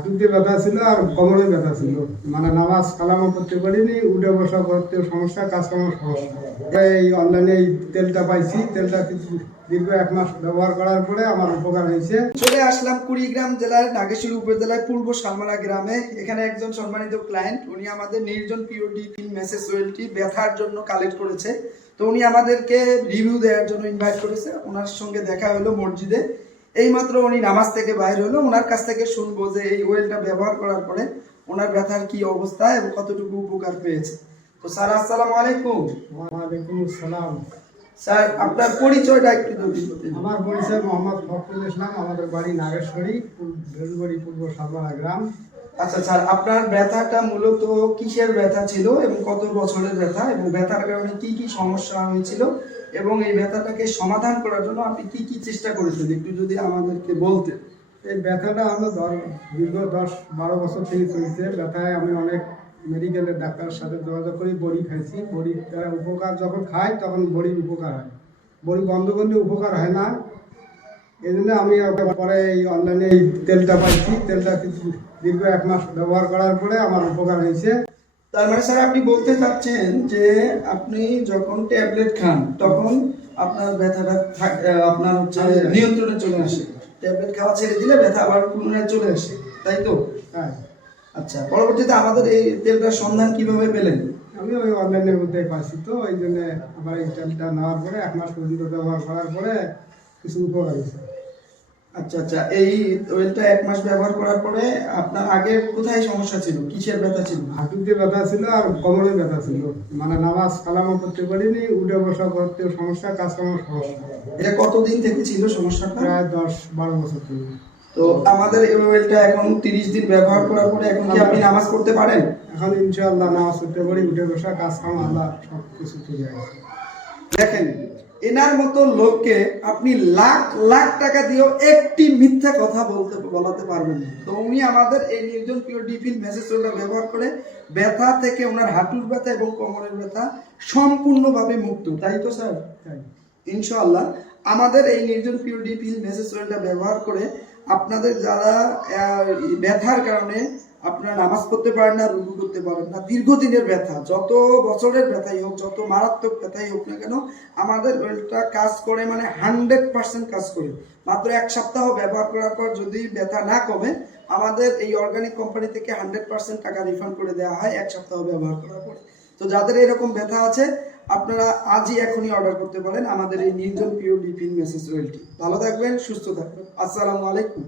হাঁটুতে ব্যথা ছিল আর কোমরে ব্যথা ছিল, মানে নামাজ কালামও করতে পারিনি, উঠে বসা করতে সমস্যা, কাজ করার সমস্যা। এই অনলাইনে এই তেলটা পাইছি, তেলটা কিন্তু দীর্ঘ 1 মাস ব্যবহার করার পরে আমার উপকার হয়েছে। চলে আসলাম কুড়িগ্রাম জেলার নাগেশ্বরী উপজেলায় পূর্ব শালমারা গ্রামে। এখানে একজন সম্মানিত ক্লায়েন্ট, উনি আমাদের নির্জন পিওরডি ফিল মেসেজ ওয়েলটি ব্যথার জন্য কালেক্ট করেছে। তো উনি আমাদেরকে রিভিউ দেওয়ার জন্য ইনভাইট করেছে। ওনার সঙ্গে দেখা হলো মসজিদে। এইমাত্র উনি নামাজ থেকে বাইর হলো। ওনার কাছ থেকে শুনবো যে এই ওয়েলটা ব্যবহার করার পরে ওনার ব্যথার কি অবস্থা এবং কতটুকু উপকার পেয়েছে। তো স্যার, আসসালামু আলাইকুম। ওয়ালাইকুম আসসালাম। স্যার, আপনার পরিচয়টা একটু যদি বলতেন। আমার পরিচয় মোহাম্মদ ফখরুল ইসলাম, আমাদের বাড়ি নাগেশ্বরী, বেলুবাড়ি, পূর্ব শালমারা গ্রাম। আচ্ছা স্যার, আপনার ব্যথাটা মূলত কিসের ব্যথা ছিল এবং কত বছরের ব্যথা, এবং ব্যথার কারণে কি কি সমস্যা হয়েছিল, এবং এই ব্যথাটাকে সমাধান করার জন্য আপনি কি কি চেষ্টা করেছেন একটু যদি আমাদেরকে বলতেন। এই ব্যথাটা আমার দীর্ঘ 10-12 বছর থেকে চলছে। ব্যথায় আমি অনেক মেডিকেলের ডাক্তারের সাথে যোগাযোগ করি, বড়ি খাইছি। বড়ি দ্বারা উপকার যখন খাই তখন বড়ির উপকার হয়, বড়ি বন্ধ করলে উপকার হয় না। এই জন্য আমি পরে এই অনলাইনে এই তেলটা পাইছি, তেলটা কিন্তু দীর্ঘ 1 মাস ব্যবহার করার পরে আমার উপকার হয়েছে। তার মানে স্যার, আপনি বলতে চাচ্ছেন যে আপনি যখন ট্যাবলেট খান তখন আপনার ব্যথাটা আপনার হচ্ছে নিয়ন্ত্রণে চলে আসে, ট্যাবলেট খাওয়া ছেড়ে দিলে ব্যথা আবার পুনরায় চলে আসে, তাই তো? হ্যাঁ। আচ্ছা, পরবর্তীতে আমাদের এই তেলটার সন্ধান কিভাবে পেলেন? আমি ওই অনলাইনের মধ্যে পাইছি, তো ওই জন্য আবার এই তেলটা নেওয়ার পরে 1 মাস পর্যন্ত ব্যবহার করার পরে কিছু উপকার হয়েছে। আচ্ছা আচ্ছা, এই ওয়েলটা 1 মাস ব্যবহার করার পরে আপনার আগে কোথায় সমস্যা ছিল, কিসের ব্যথা ছিল? হাঁটুতে ব্যথা ছিল আর কোমরে ব্যথা ছিল, মানে নামাজ কালামও করতে পারিনি, উঠে বসা করতে সমস্যা, কাজ করার সমস্যা। এটা কতদিন থেকে ছিল সমস্যাটা? প্রায় 10-12 বছর থেকে। তো আমাদের এই ওয়েলটা এখন 30 দিন ব্যবহার করার পরে এখন কি আপনি নামাজ পড়তে পারেন? এখন ইনশাআল্লাহ নামাজ পড়তে পারি, উঠে বসা, কাজ কাম, আল্লাহ সব কিছু ঠিক আছে। দেখেন, এনার মতো লোককে আপনি লাখ লাখ টাকা দিয়েও একটি মিথ্যা কথা বলাতে পারবেন না। তো উনি আমাদের এই নির্জন পিওর ডিফিল মেসেজ ওয়েলটা ব্যবহার করে ব্যথা থেকে, ওনার হাঁটুর ব্যথা এবং কোমরের ব্যথা সম্পূর্ণভাবে মুক্ত, তাই তো স্যার? ইনশাআল্লাহ আমাদের এই নির্জন পিওর ডিফিল মেসেজ ওয়েলটা ব্যবহার করে আপনাদের যারা ব্যথার কারণে আপনারা নামাজ পড়তে পারেন না, রুকু করতে পারেন না, দীর্ঘদিনের ব্যথা, যত বছরের ব্যথাই হোক, যত মারাত্মক ব্যথাই হোক না কেন, আমাদের ওয়েলটা কাজ করে, মানে 100% কাজ করে। মাত্র 1 সপ্তাহ ব্যবহার করার পর যদি ব্যথা না কমে, আমাদের এই অর্গানিক কোম্পানি থেকে 100% টাকা রিফান্ড করে দেওয়া হয় 1 সপ্তাহ ব্যবহার করার পরে। তো যাদের এরকম ব্যথা আছে, আপনারা আজই এখনই অর্ডার করতে পারেন আমাদের এই নির্জন পিওর ডিফিল মেসেজ ওয়েলটি। ভালো থাকবেন, সুস্থ থাকবেন। আসসালামু আলাইকুম।